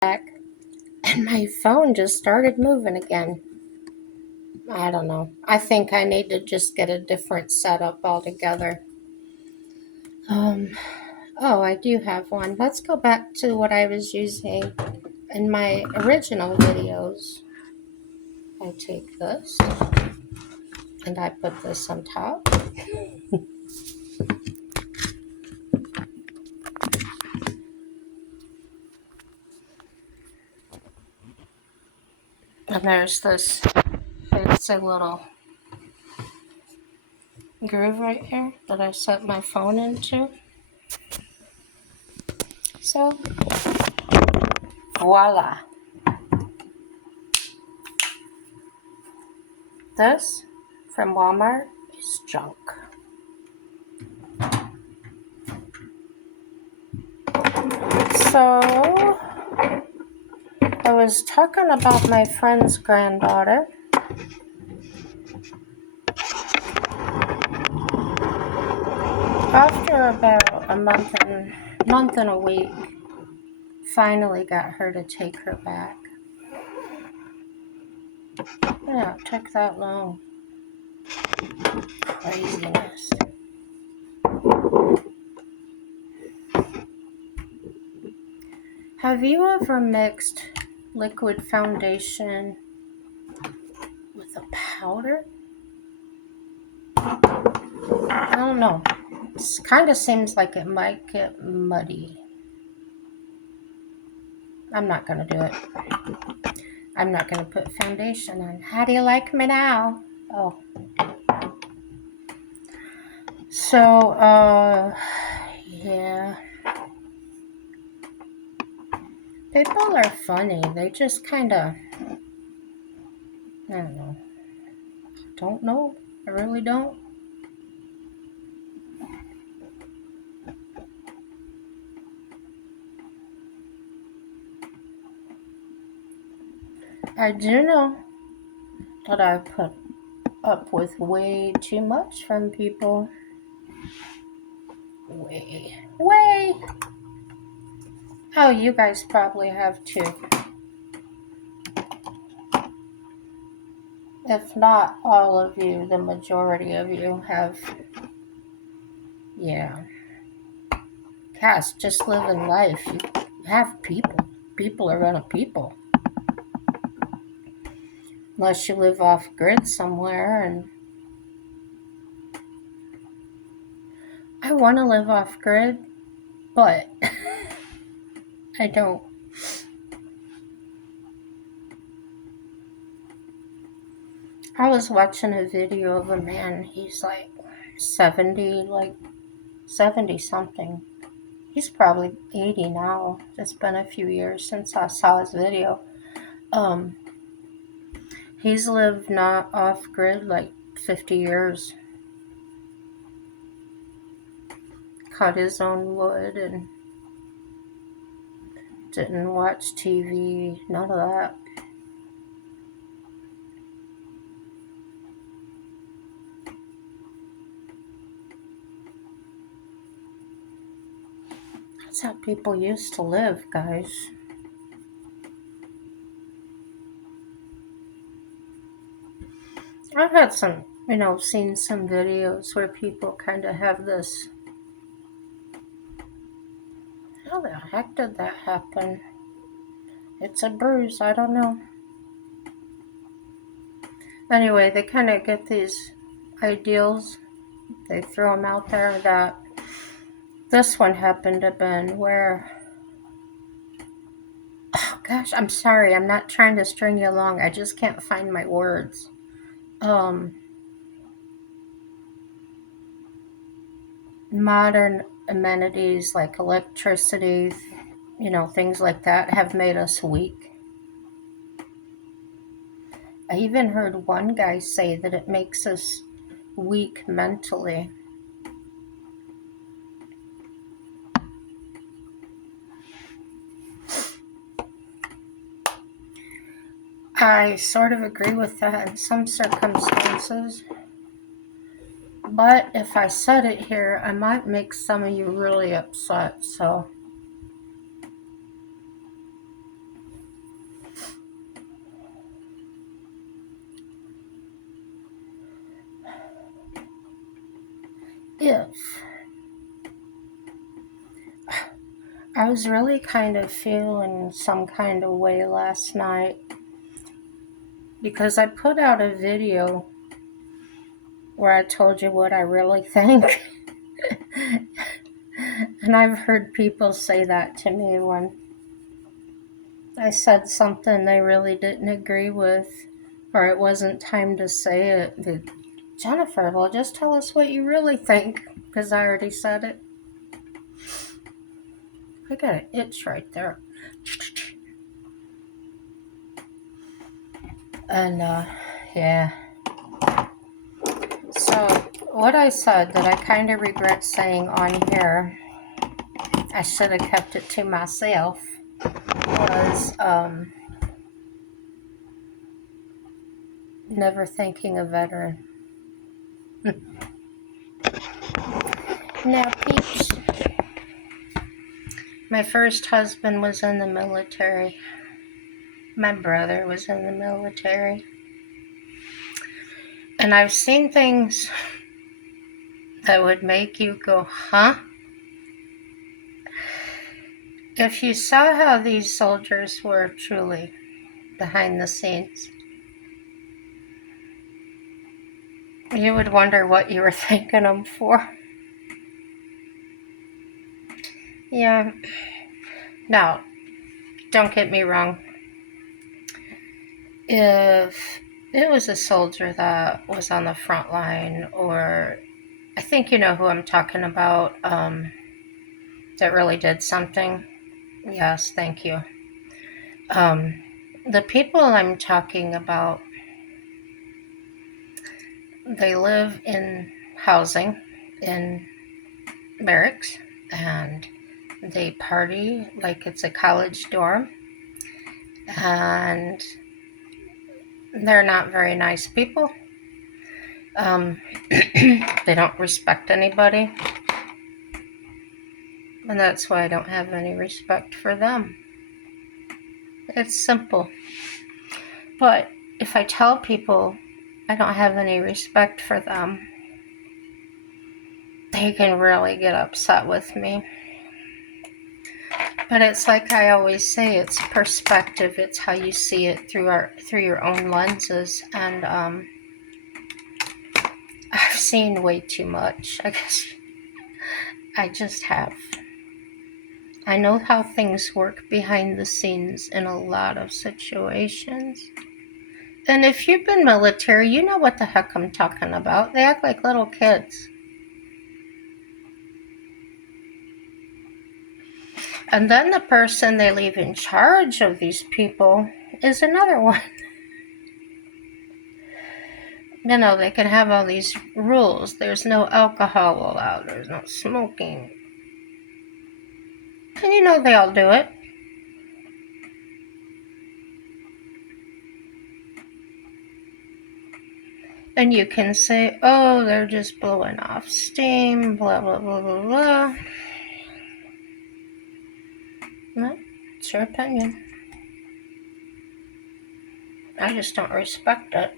Back, and my phone just started moving again. I don't know. I think I need to just get a different setup altogether. Um, oh, I do have one. Let's go back to what I was using in my original videos. I take this and I put this on top. And there's this fancy little groove right here that I set my phone into. So, voila. This from Walmart is junk. So, I was talking about my friend's granddaughter. After about a month and a week, finally got her to take her back. Yeah, it took that long. Craziness. Have you ever mixed liquid foundation with a powder? I don't know. It kind of seems like it might get muddy. I'm not going to do it. I'm not going to put foundation on. How do you like me now? Oh. So, yeah. People are funny. They just kind of, I don't know. Don't know. I really don't. I do know that I put up with way too much from people. Way. Oh, you guys probably have too. If not all of you, the majority of you have. Yeah. Gosh, just living life. You have people. People are gonna people. Unless you live off grid somewhere, and I want to live off grid, but I don't. I was watching a video of a man, he's like 70, like 70 something. He's probably 80 now. It's been a few years since I saw his video. Um, he's lived not off grid like 50 years. Cut his own wood and didn't watch TV, none of that. That's how people used to live, guys. I've had some, seen some videos where people kind of have this. How the heck did that happen? It's a bruise, I don't know. Anyway, they kind of get these ideals, they throw them out there that this one happened to have been where, oh gosh, I'm sorry, I'm not trying to string you along, I just can't find my words. Modern amenities like electricity, things like that have made us weak. I even heard one guy say that it makes us weak mentally. I sort of agree with that in some circumstances. But if I said it here, I might make some of you really upset. So if I was really kind of feeling some kind of way last night because I put out a video where I told you what I really think. And I've heard people say that to me when I said something they really didn't agree with, or it wasn't time to say it. But Jennifer, well, just tell us what you really think, because I already said it. I got an itch right there. And, yeah. So, what I said that I kind of regret saying on here, I should have kept it to myself, was, never thanking a veteran. Now, peeps, my first husband was in the military. My brother was in the military. And I've seen things that would make you go, huh? If you saw how these soldiers were truly behind the scenes, you would wonder what you were thanking them for. Yeah. Now, don't get me wrong. If it was a soldier that was on the front line, or I think you know who I'm talking about, that really did something. Yes, thank you. The people I'm talking about, they live in housing in barracks, and they party like it's a college dorm, and they're not very nice people. They don't respect anybody, and that's why I don't have any respect for them. It's simple. But if I tell people I don't have any respect for them, they can really get upset with me. But it's like I always say, it's perspective. It's how you see it through your own lenses. And I've seen way too much. I guess I just have. I know how things work behind the scenes in a lot of situations. And if you've been military, you know what the heck I'm talking about. They act like little kids. And then the person they leave in charge of these people is another one. You know, they can have all these rules. There's no alcohol allowed. There's no smoking. And you know they all do it. And you can say, oh, they're just blowing off steam, blah, blah, blah, blah, blah. Well, it's your opinion. I just don't respect it.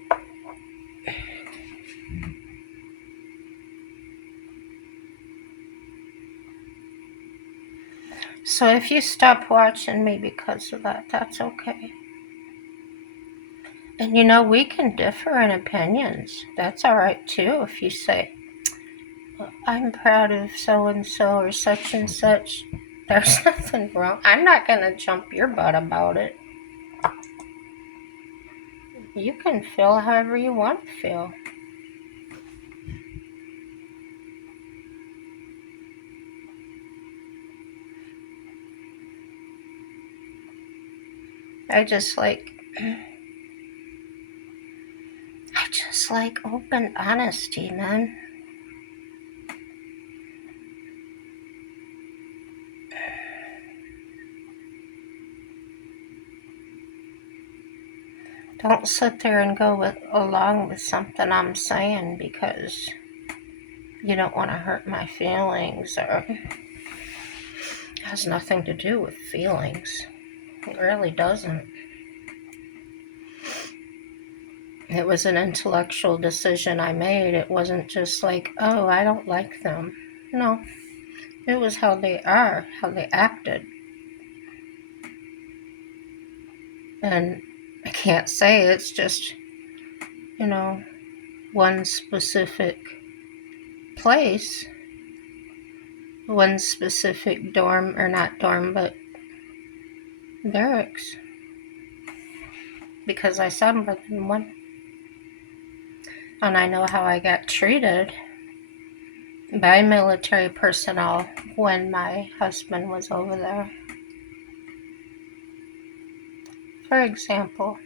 So if you stop watching me because of that, that's okay. And you know, we can differ in opinions. That's all right too. If you say, I'm proud of so-and-so or such and such, there's nothing wrong. I'm not going to jump your butt about it. You can feel however you want to feel. I just like open honesty, man. Don't sit there and go along with something I'm saying because you don't want to hurt my feelings, or it has nothing to do with feelings. It really doesn't. It was an intellectual decision I made. It wasn't just like, oh, I don't like them. No, it was how they are, how they acted. And I can't say it's just, one specific place, one specific dorm, or not dorm, but barracks. Because I saw more than one. And I know how I got treated by military personnel when my husband was over there. For example,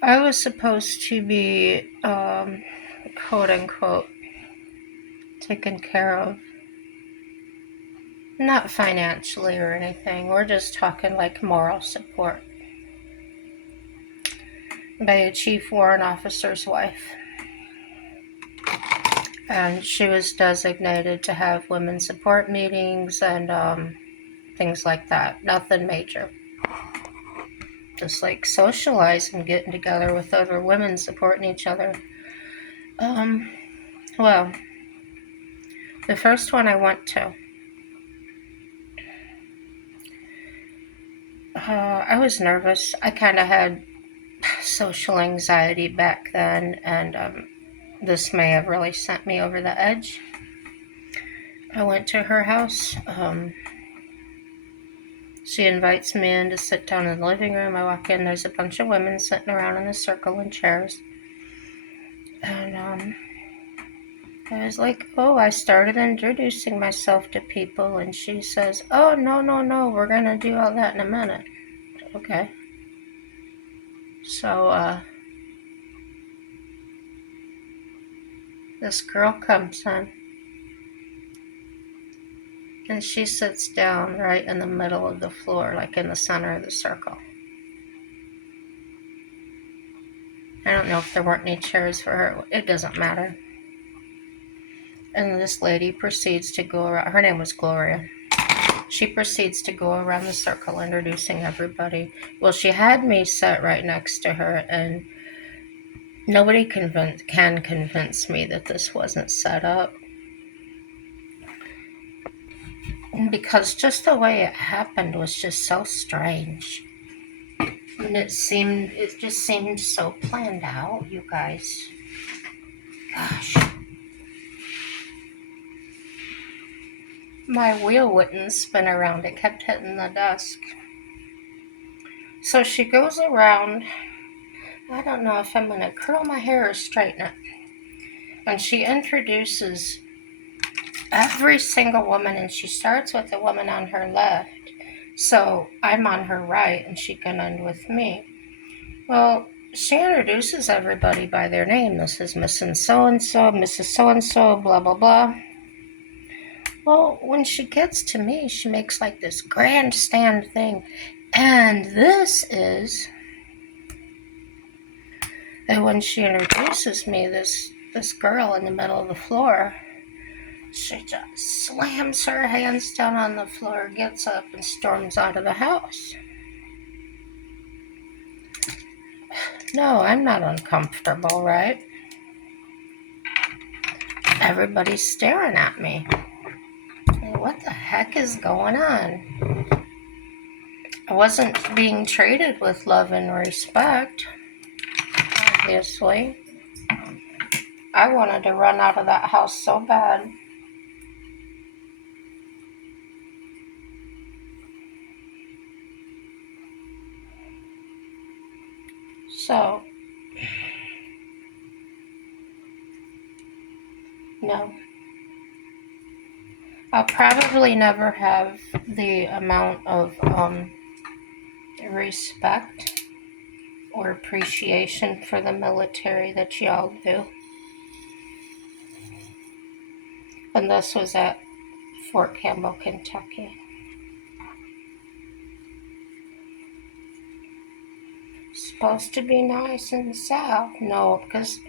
I was supposed to be, quote unquote, taken care of. Not financially or anything, we're just talking like moral support. By a chief warrant officer's wife. And she was designated to have women support meetings and things like that. Nothing major. Just like socializing, getting together with other women, supporting each other. Well, the first one I went to, I was nervous. I kind of had social anxiety back then, and this may have really sent me over the edge. I went to her house. She invites me in to sit down in the living room. I walk in, there's a bunch of women sitting around in a circle in chairs. And I was like, oh, I started introducing myself to people, and she says, oh, no, we're going to do all that in a minute. Okay. So, this girl comes in, and she sits down right in the middle of the floor, like in the center of the circle. I don't know if there weren't any chairs for her. It doesn't matter. And this lady proceeds to go around. Her name was Gloria. She proceeds to go around the circle introducing everybody. Well, she had me sit right next to her, and nobody can convince me that this wasn't set up. Because just the way it happened was just so strange. And it just seemed so planned out, you guys. Gosh. My wheel wouldn't spin around. It kept hitting the desk. So she goes around. I don't know if I'm going to curl my hair or straighten it. And she introduces every single woman, and she starts with the woman on her left. So I'm on her right, and she can end with me. Well, she introduces everybody by their name. This is Mrs. So-and-so, Mrs. So-and-so, blah, blah, blah. Well, when she gets to me, she makes like this grandstand thing. And this is that when she introduces me, this girl in the middle of the floor, she just slams her hands down on the floor, gets up, and storms out of the house. No, I'm not uncomfortable, right? Everybody's staring at me. What the heck is going on? I wasn't being treated with love and respect, obviously. I wanted to run out of that house so bad. So, no. I'll probably never have the amount of respect or appreciation for the military that y'all do. And this was at Fort Campbell, Kentucky. Supposed to be nice in the South? No, because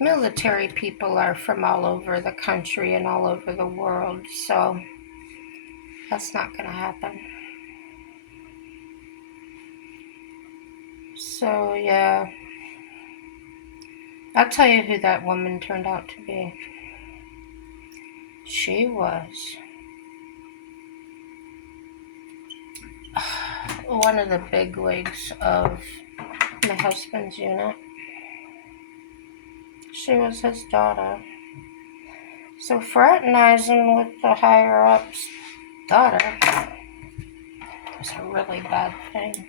military people are from all over the country and all over the world, so that's not going to happen. So, yeah. I'll tell you who that woman turned out to be. She was one of the bigwigs of my husband's unit. She was his daughter. So fraternizing with the higher-up's daughter was a really bad thing.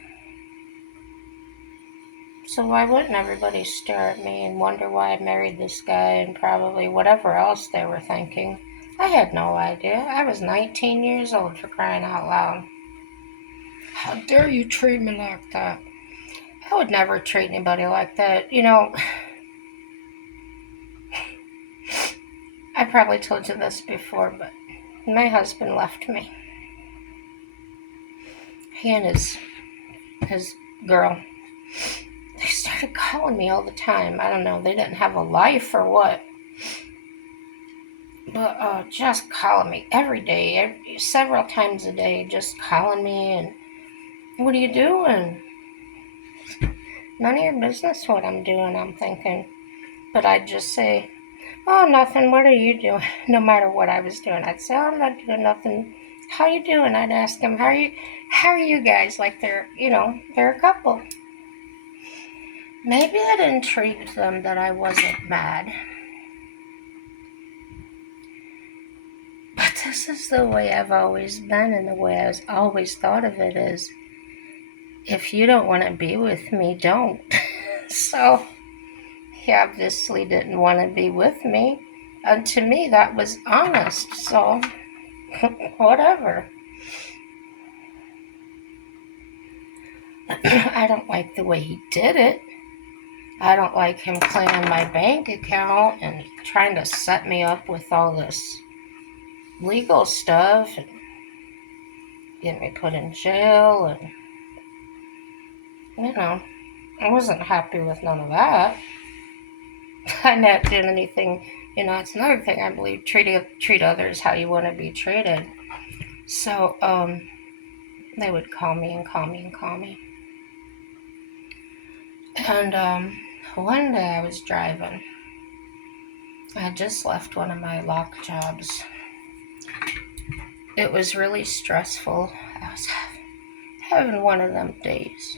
So why wouldn't everybody stare at me and wonder why I married this guy and probably whatever else they were thinking? I had no idea. I was 19 years old, for crying out loud. How dare you treat me like that? I would never treat anybody like that. I probably told you this before, but my husband left me. He and his girl, they started calling me all the time. I don't know, they didn't have a life or what. But just calling me every day, several times a day, just calling me and, what are you doing? None of your business what I'm doing, I'm thinking. But I'd just say, oh, nothing, what are you doing? No matter what I was doing, I'd say, oh, I'm not doing nothing. How you doing? I'd ask them, how are you guys? Like they're a couple. Maybe it intrigued them that I wasn't mad. But this is the way I've always been, and the way I was always thought of it is, if you don't want to be with me, don't. So he obviously didn't want to be with me. And to me, that was honest. So whatever. I don't like the way he did it. I don't like him claiming my bank account and trying to set me up with all this legal stuff and get me put in jail. And, I wasn't happy with none of that. I'm not doing anything, it's another thing I believe, treat others how you want to be treated. So, they would call me and call me and call me. And, one day I was driving. I had just left one of my lock jobs. It was really stressful. I was having one of them days.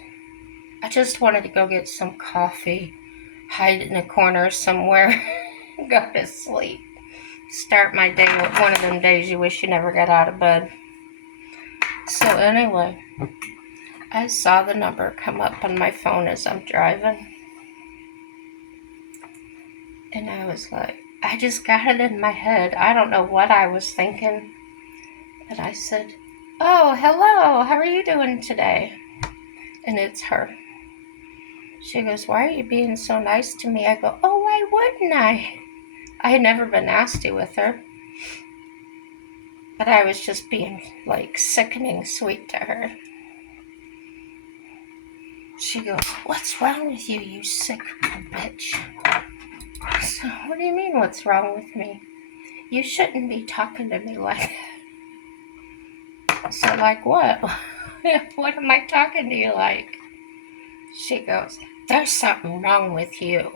I just wanted to go get some coffee, hide in a corner somewhere, go to sleep. Start my day with one of them days you wish you never got out of bed. So anyway, I saw the number come up on my phone as I'm driving. And I was like, I just got it in my head. I don't know what I was thinking. But I said, oh, hello, how are you doing today? And it's her. She goes, why are you being so nice to me? I go, oh, why wouldn't I? I had never been nasty with her. But I was just being, sickening sweet to her. She goes, what's wrong with you, you sick bitch? So, what do you mean, what's wrong with me? You shouldn't be talking to me like that. So, like what? What am I talking to you like? She goes, there's something wrong with you.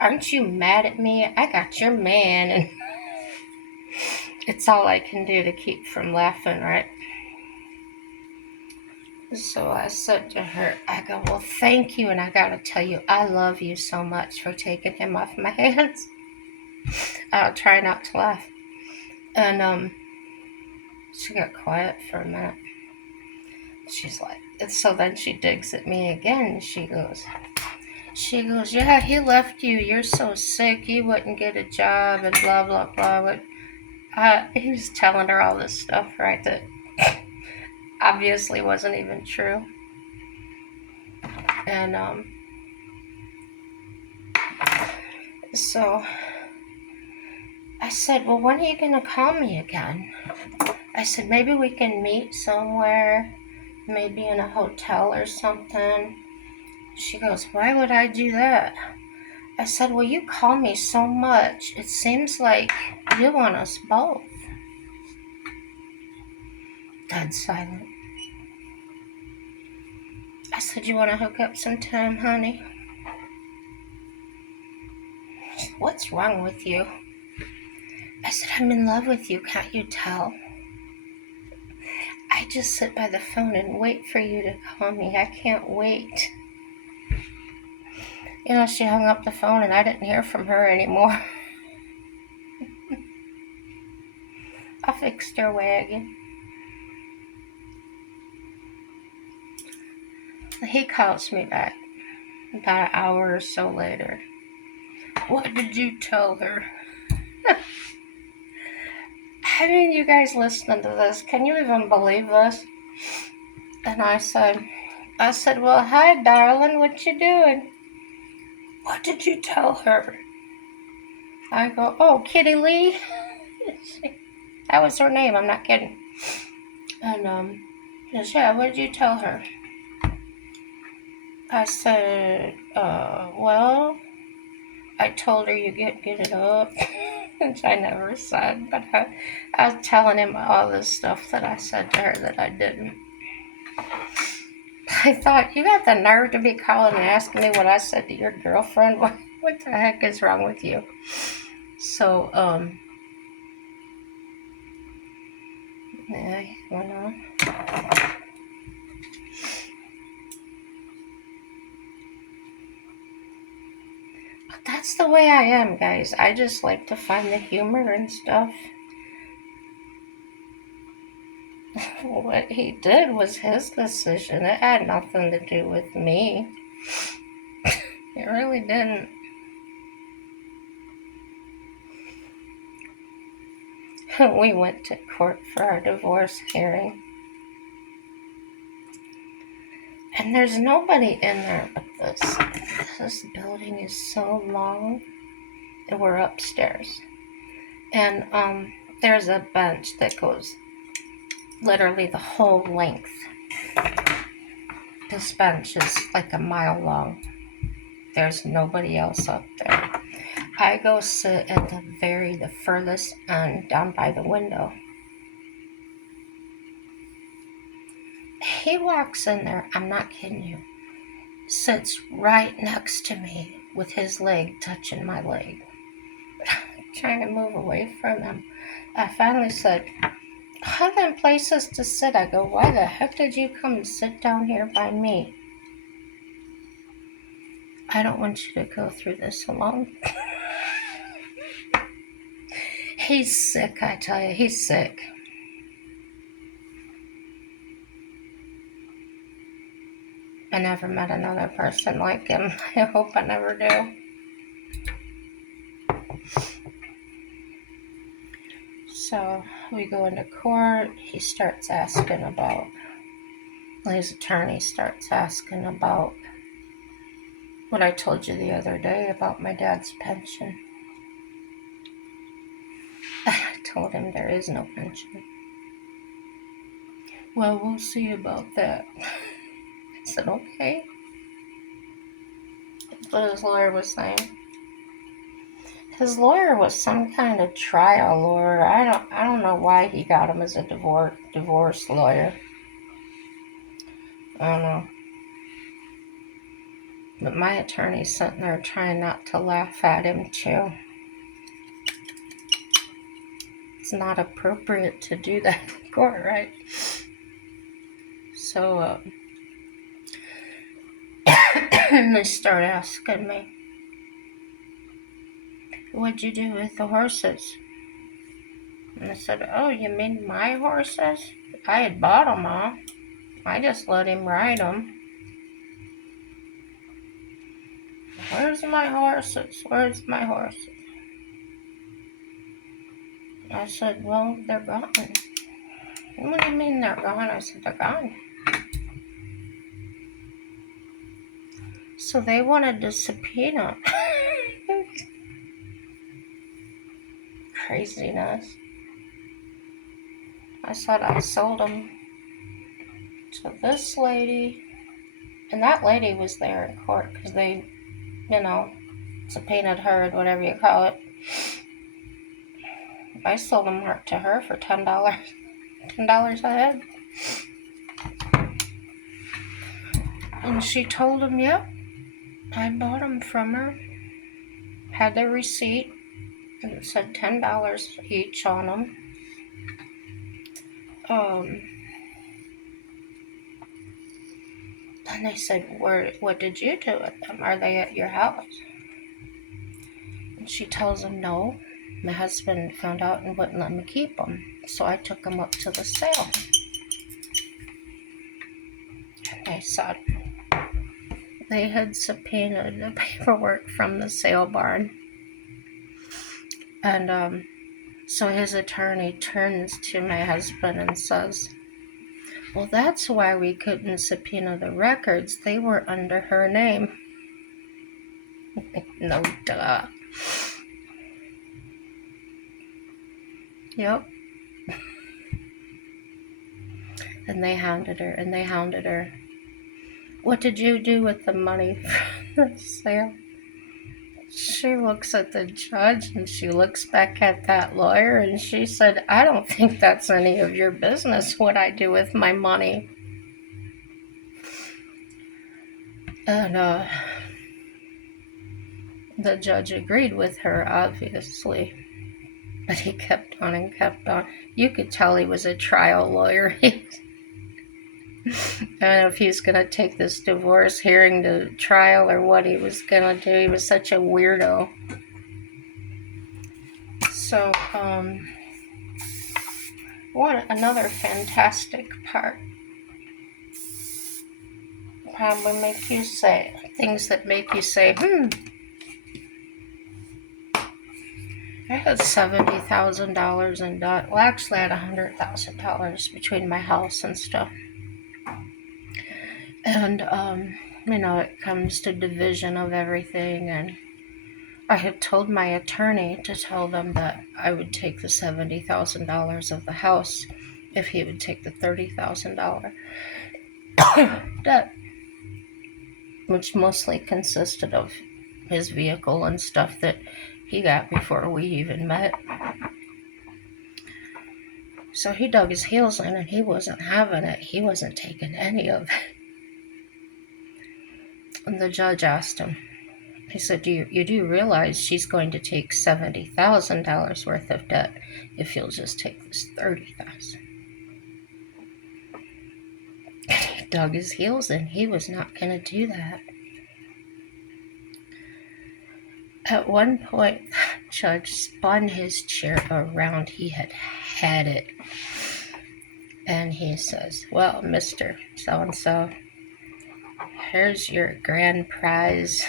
Aren't you mad at me? I got your man. And it's all I can do to keep from laughing, right? So I said to her, I go, well, thank you. And I got to tell you, I love you so much for taking him off my hands. I'll try not to laugh. And she got quiet for a minute. She's like, and so then she digs at me again. She goes, yeah, he left you. You're so sick. You wouldn't get a job and blah, blah, blah. He was telling her all this stuff, right, that obviously wasn't even true. And so I said, well, when are you going to call me again? I said, maybe we can meet somewhere, maybe in a hotel or something. She goes, why would I do that? I said, well, you call me so much, it seems like you want us both. Dead silent. I said, you want to hook up sometime, honey? What's wrong with you? I said, I'm in love with you, can't you tell? I just sit by the phone and wait for you to call me. I can't wait. She hung up the phone and I didn't hear from her anymore. I fixed her wagon. He calls me back about an hour or so later. What did you tell her? I mean, you guys listening to this, can you even believe this? And I said, well, hi, darling, what you doing? What did you tell her? I go, oh, Kitty Lee. That was her name, I'm not kidding. And she goes, yeah, what did you tell her? I said, well, I told her you get it up, which I never said, but I was telling him all this stuff that I said to her that I didn't. I thought, you got the nerve to be calling and asking me what I said to your girlfriend? What the heck is wrong with you? So, yeah, he went on. But that's the way I am, guys. I just like to find the humor and stuff. What he did was his decision. It had nothing to do with me. It really didn't. We went to court for our divorce hearing. And there's nobody in there but this. This building is so long. And we're upstairs. And there's a bench that goes literally the whole length. This bench is like a mile long. There's nobody else up there. I go sit at the furthest end down by the window. He walks in there, I'm not kidding you, sits right next to me with his leg touching my leg. I'm trying to move away from him. I finally said, I have them places to sit. I go, why the heck did you come and sit down here by me? I don't want you to go through this alone. He's sick, I tell you, he's sick. I never met another person like him. I hope I never do. So we go into court. He starts asking about, his attorney starts asking about what I told you the other day about my dad's pension. I told him there is no pension. Well, we'll see about that. I said, okay. That's what his lawyer was saying. His lawyer was some kind of trial lawyer. I don't know why he got him as a divorce lawyer. I don't know. But my attorney's sitting there trying not to laugh at him too. It's not appropriate to do that in court, right? So they start asking me, what'd you do with the horses? And I said, oh, you mean my horses? I had bought them all. I just let him ride them. Where's my horses? Where's my horses? I said, well, they're gone. What do you mean they're gone? I said, they're gone. So they wanted to subpoena. Craziness. I said I sold them to this lady. And that lady was there in court because they, subpoenaed her and whatever you call it. I sold them to her for $10. $10 a head. And she told him, yep, I bought them from her. Had the receipt, and it said $10 each on them. And they said, what did you do with them? Are they at your house? And she tells him, no. My husband found out and wouldn't let me keep them. So I took them up to the sale. And they said they had subpoenaed the paperwork from the sale barn. And so his attorney turns to my husband and says, well, that's why we couldn't subpoena the records. They were under her name. No duh. Yep. And they hounded her. What did you do with the money from the sale? She looks at the judge and she looks back at that lawyer and she said, I don't think that's any of your business what I do with my money. And the judge agreed with her, obviously. But he kept on and kept on. You could tell he was a trial lawyer. I don't know if he's going to take this divorce hearing to trial or what he was going to do. He was such a weirdo. So, another fantastic part. Probably make you say things that make you say, I had $70,000 in debt. Well, actually, I had $100,000 between my house and stuff. And, it comes to division of everything. And I had told my attorney to tell them that I would take the $70,000 of the house if he would take the $30,000 debt, which mostly consisted of his vehicle and stuff that he got before we even met. So he dug his heels in and he wasn't having it. He wasn't taking any of it. And the judge asked him, he said, you do realize she's going to take $70,000 worth of debt if you'll just take this $30,000. And he dug his heels in. He was not going to do that. At one point, the judge spun his chair around. He had it. And he says, well, Mr. So-and-so, here's your grand prize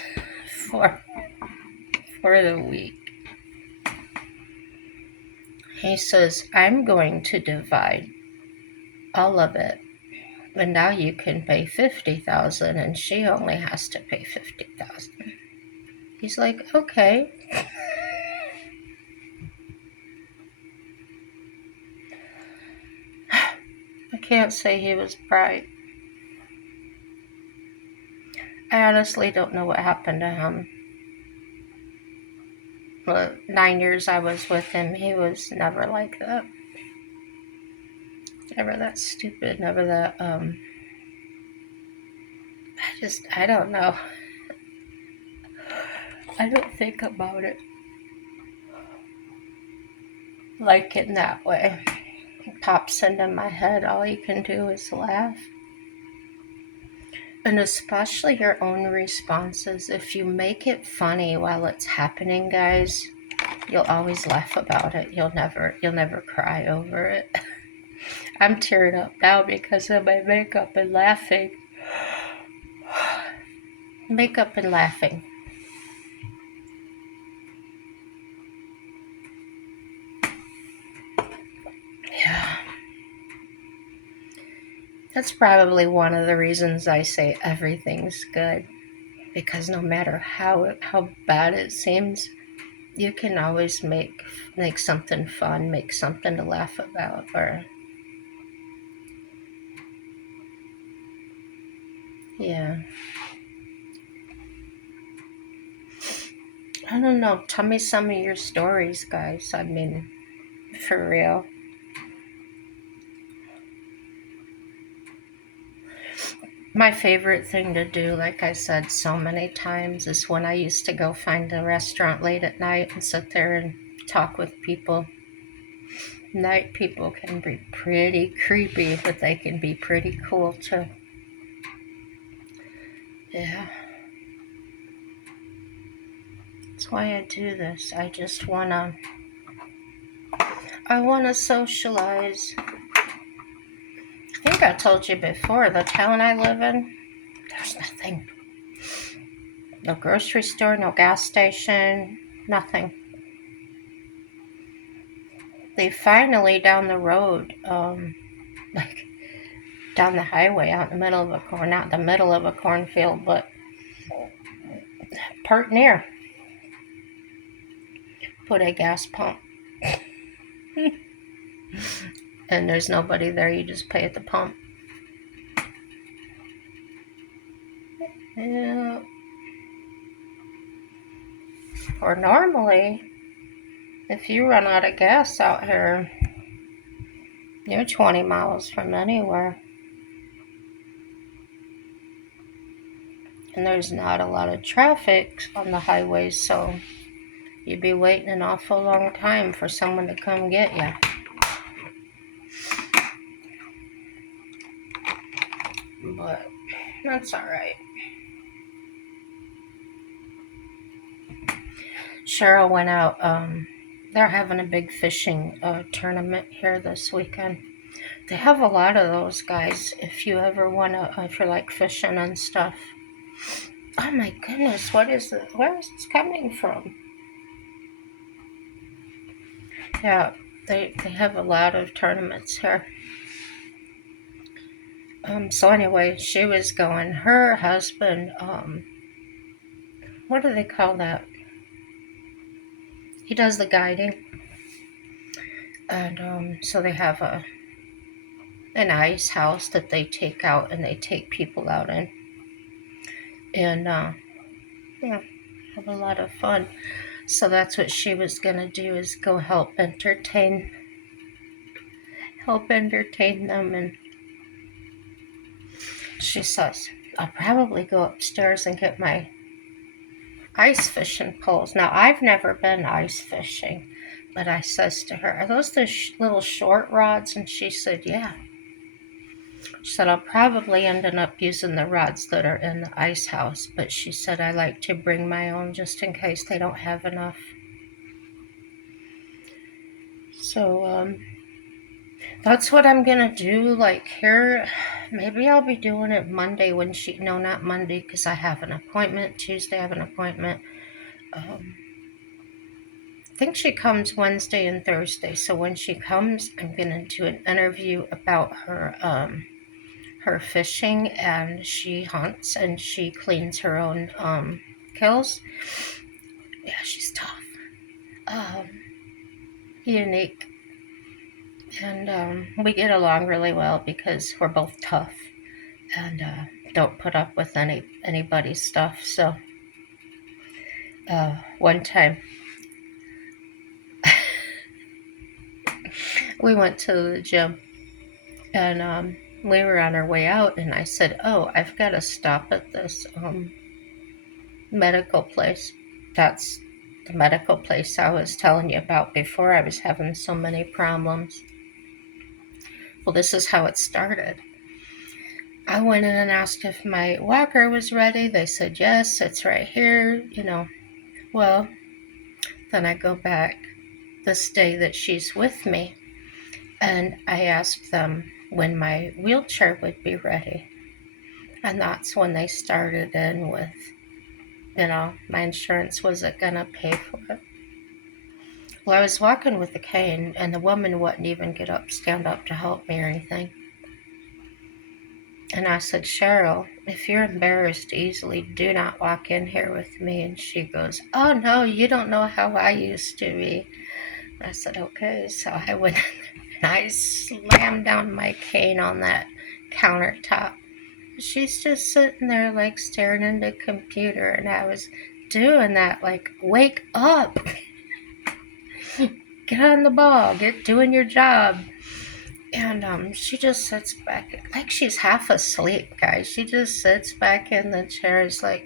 for the week. He says, I'm going to divide all of it. And now you can pay $50,000 and she only has to pay $50,000. He's like, okay. I can't say he was bright. I honestly don't know what happened to him. The 9 years I was with him, he was never like that. Never that stupid, never that, I don't know. I don't think about it like in that way. It pops into my head, all you can do is laugh. And especially your own responses. If you make it funny while it's happening, guys, you'll always laugh about it. You'll never cry over it. I'm tearing up now because of my makeup and laughing. Makeup and laughing. Yeah. That's probably one of the reasons I say everything's good. Because no matter how bad it seems, you can always make something fun, make something to laugh about, or yeah. I don't know. Tell me some of your stories, guys. I mean, for real. My favorite thing to do, like I said so many times, is when I used to go find a restaurant late at night and sit there and talk with people. Night people can be pretty creepy, but they can be pretty cool too. Yeah, that's why I do this. I wanna socialize. I think I told you before, the town I live in, there's nothing. No grocery store, no gas station, nothing. They finally down the road, like down the highway out in the middle of a corn, not the middle of a cornfield, but part near, put a gas pump. And there's nobody there, you just pay at the pump. Yeah. Or normally, if you run out of gas out here, you're 20 miles from anywhere. And there's not a lot of traffic on the highways, so you'd be waiting an awful long time for someone to come get you. But that's alright. Cheryl went out, they're having a big fishing tournament here this weekend. They have a lot of those guys if you ever want to, if you're like fishing and stuff. Oh my goodness, what is it? Where is this coming from? Yeah, they have a lot of tournaments here. So anyway, she was going. Her husband, what do they call that? He does the guiding. And so they have an ice house that they take out and they take people out in. And yeah, have a lot of fun. So that's what she was gonna do, is go help entertain them. And she says, I'll probably go upstairs and get my ice fishing poles. Now, I've never been ice fishing, but I says to her, are those the little short rods? And she said, yeah. She said, I'll probably end up using the rods that are in the ice house, but she said, I like to bring my own just in case they don't have enough. So, that's what I'm gonna do. Like here, maybe I'll be doing it Monday when no, not Monday, because I have an appointment. Tuesday I have an appointment. I think she comes Wednesday and Thursday. So when she comes, I'm gonna do an interview about her fishing, and she hunts and she cleans her own kills. Yeah, she's tough, unique, and we get along really well because we're both tough and don't put up with anybody's stuff. So one time we went to the gym, and we were on our way out, and I said, oh, I've got to stop at this medical place. That's the medical place I was telling you about before. I was having so many problems. Well, this is how it started. I went in and asked if my walker was ready. They said, yes, it's right here, Well, then I go back this day that she's with me, and I asked them when my wheelchair would be ready. And that's when they started in with, my insurance wasn't going to pay for it. Well, I was walking with a cane, and the woman wouldn't even stand up to help me or anything. And I said, Cheryl, if you're embarrassed easily, do not walk in here with me. And she goes, oh, no, you don't know how I used to be. I said, okay. So I went in there and I slammed down my cane on that countertop. She's just sitting there like staring into the computer, and I was doing that like, wake up. Get on the ball. Get doing your job. And she just sits back, like she's half asleep, guys. She just sits back in the chair. Is like,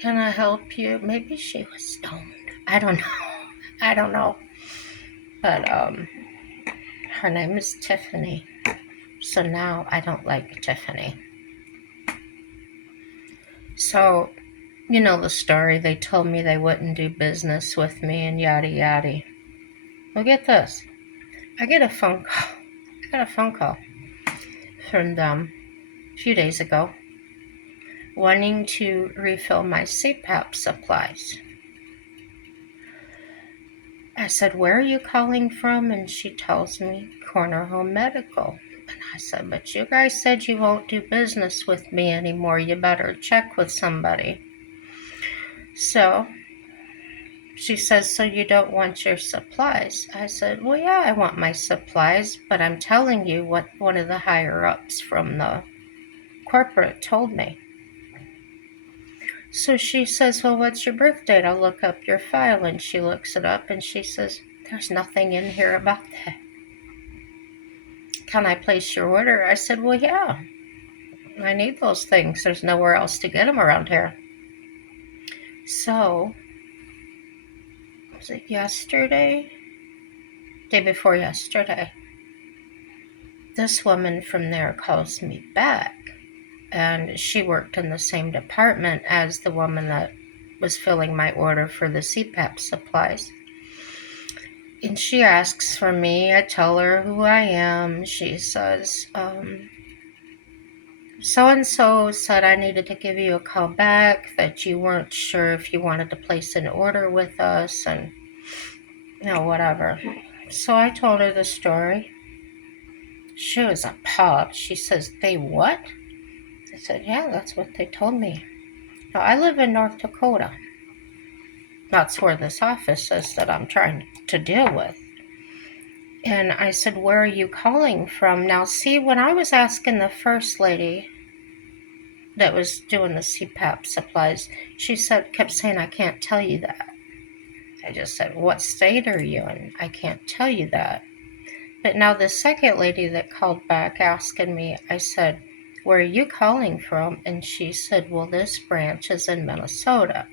"Can I help you?" Maybe she was stoned. I don't know. I don't know. But her name is Tiffany. So now I don't like Tiffany. So, you know the story. They told me they wouldn't do business with me and yada yada. Well, get this. I got a phone call from them a few days ago wanting to refill my CPAP supplies. I said, "Where are you calling from?" And she tells me, "Corner Home Medical." And I said, "But you guys said you won't do business with me anymore. You better check with somebody." So she says, "So you don't want your supplies?" I said, "Well, yeah, I want my supplies, but I'm telling you what one of the higher-ups from the corporate told me." So she says, "Well, what's your birth date? I'll look up your file." And she looks it up and she says, "There's nothing in here about that. Can I place your order?" I said, "Well, yeah, I need those things. There's nowhere else to get them around here." So, was it yesterday? Day before yesterday. This woman from there calls me back, and she worked in the same department as the woman that was filling my order for the CPAP supplies. And she asks for me. I tell her who I am. She says, "So-and-so said I needed to give you a call back, that you weren't sure if you wanted to place an order with us," and, whatever. So I told her the story. She was appalled. She says, "They what?" I said, "Yeah, that's what they told me." Now, I live in North Dakota. That's where this office is that I'm trying to deal with. And I said, "Where are you calling from?" Now, see, when I was asking the first lady that was doing the CPAP supplies, she kept saying, "I can't tell you that." I just said, "What state are you in?" "I can't tell you that." But now the second lady that called back asking me, I said, "Where are you calling from?" And she said, "Well, this branch is in Minnesota."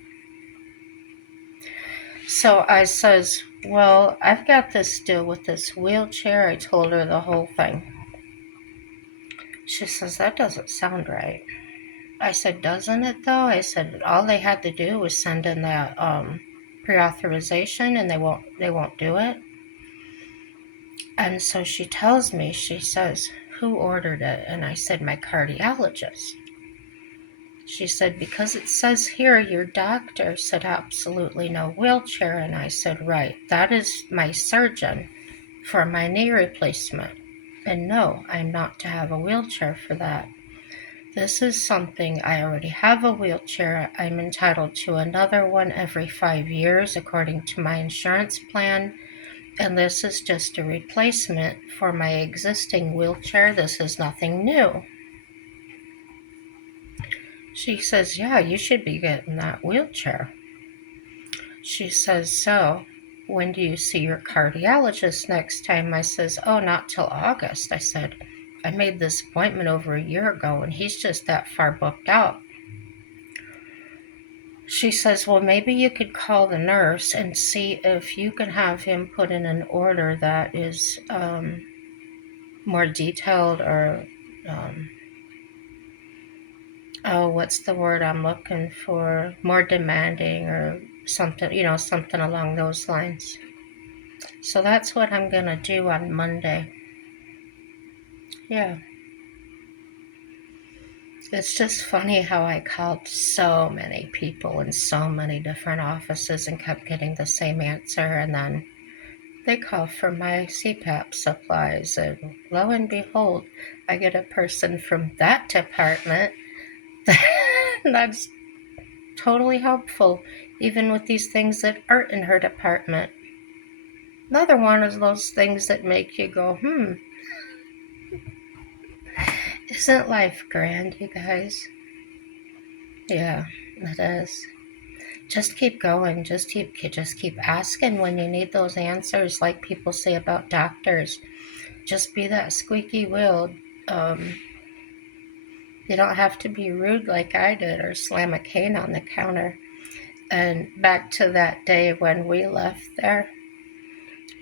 So I says, "Well, I've got this deal with this wheelchair." I told her the whole thing. She says, "That doesn't sound right." I said, "Doesn't it though?" I said, "All they had to do was send in that pre-authorization, and they won't do it." And so she tells me, she says, "Who ordered it?" And I said, "My cardiologist." She said, "Because it says here your doctor said absolutely no wheelchair." And I said, "Right, that is my surgeon for my knee replacement. And no, I'm not to have a wheelchair for that. This is something, I already have a wheelchair. I'm entitled to another one every 5 years according to my insurance plan. And this is just a replacement for my existing wheelchair. This is nothing new." She says, "Yeah, you should be getting that wheelchair." She says, "So, when do you see your cardiologist next time?" I says, "Oh, not till August." I said, "I made this appointment over a year ago, and he's just that far booked out." She says, "Well, maybe you could call the nurse and see if you can have him put in an order that is more detailed, or what's the word I'm looking for? More demanding, or something, something along those lines." So that's what I'm going to do on Monday. Yeah. It's just funny how I called so many people in so many different offices and kept getting the same answer. And then they call for my CPAP supplies. And lo and behold, I get a person from that department that's totally helpful, even with these things that aren't in her department. Another one is those things that make you go, isn't life grand, you guys? Yeah, it is. Just keep going. Just keep asking when you need those answers, like people say about doctors. just be that squeaky wheel. Um, you don't have to be rude like I did or slam a cane on the counter. And back to that day when we left there,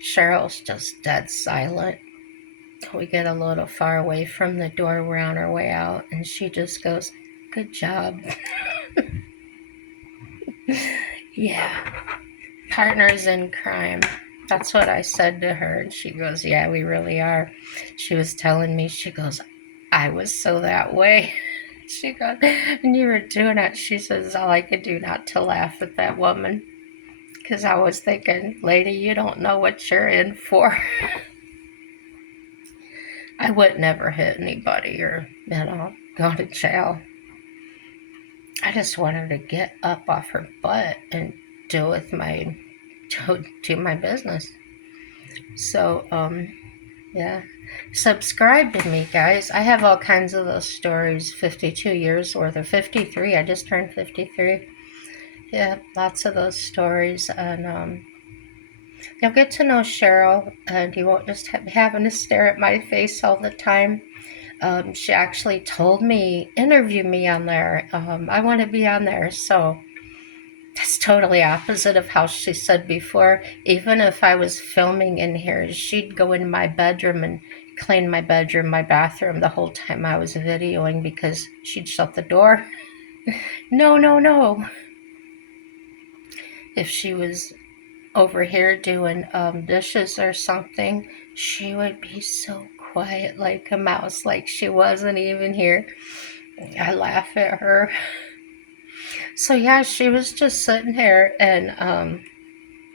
Cheryl's just dead silent. We get a little far away from the door. We're on our way out, and she just goes, "Good job." Yeah, partners in crime. That's what I said to her. And she goes, "Yeah, we really are." She was telling me, she goes, "I was so that way." She goes, "When you were doing it," she says, "all I could do not to laugh at that woman. Because I was thinking, lady, you don't know what you're in for." I would never hit anybody or, go to jail. I just want her to get up off her butt and do my business. So, yeah. Subscribe to me, guys. I have all kinds of those stories, 52 years worth, or 53. I just turned 53. Yeah, lots of those stories. And you'll get to know Cheryl, and you won't just be having to stare at my face all the time. She actually told me, interview me on there. I want to be on there. So that's totally opposite of how she said before. Even if I was filming in here, she'd go in my bedroom and clean my bedroom, my bathroom the whole time I was videoing because she'd shut the door. No, no, no. If she was over here doing dishes or something, she would be so quiet like a mouse, like she wasn't even here. I laugh at her. So yeah, she was just sitting here, and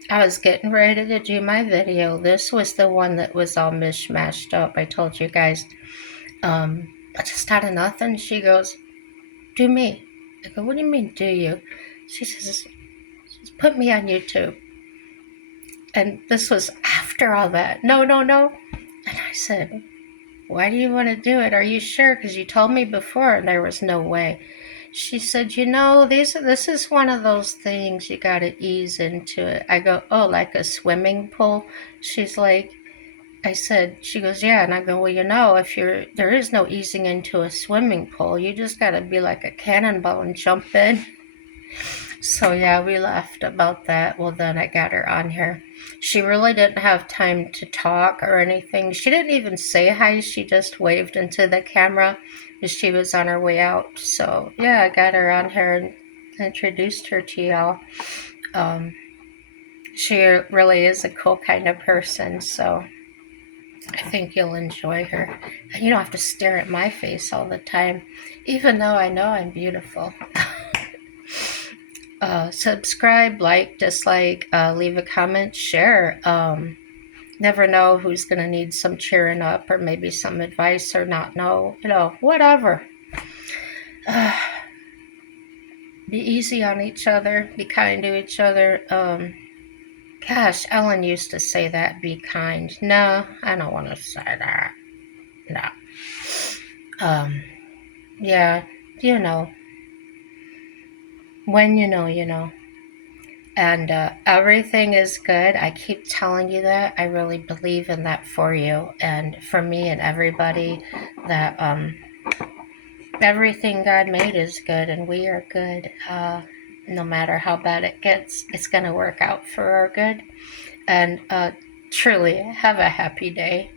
I was getting ready to do my video. This was the one that was all mishmashed up. I told you guys. Just out of nothing, she goes, "Do me." I go, "What do you mean, do you?" She says, "Just put me on YouTube." And this was after all that. No, no, no. And I said, "Why do you want to do it? Are you sure? Because you told me before and there was no way." She said, this is one of those things you got to ease into it. I go, "Oh, like a swimming pool?" She's like, she goes, "Yeah." And I go, "Well, there is no easing into a swimming pool. You just got to be like a cannonball and jump in." So yeah, we laughed about that. Well, then I got her on here. She really didn't have time to talk or anything. She didn't even say hi. She just waved into the camera as she was on her way out. So yeah, I got her on here and introduced her to y'all. She really is a cool kind of person. So I think you'll enjoy her. And you don't have to stare at my face all the time, even though I know I'm beautiful. Subscribe, like, dislike, leave a comment, share. Never know who's going to need some cheering up or maybe some advice or not know, whatever. Be easy on each other, be kind to each other. Gosh, Ellen used to say that, be kind. No, I don't want to say that. No. Yeah, you know, when you know, you know. And everything is good. I keep telling you that. I really believe in that for you and for me and everybody, that everything God made is good and we are good. No matter how bad it gets, it's going to work out for our good. And truly, have a happy day.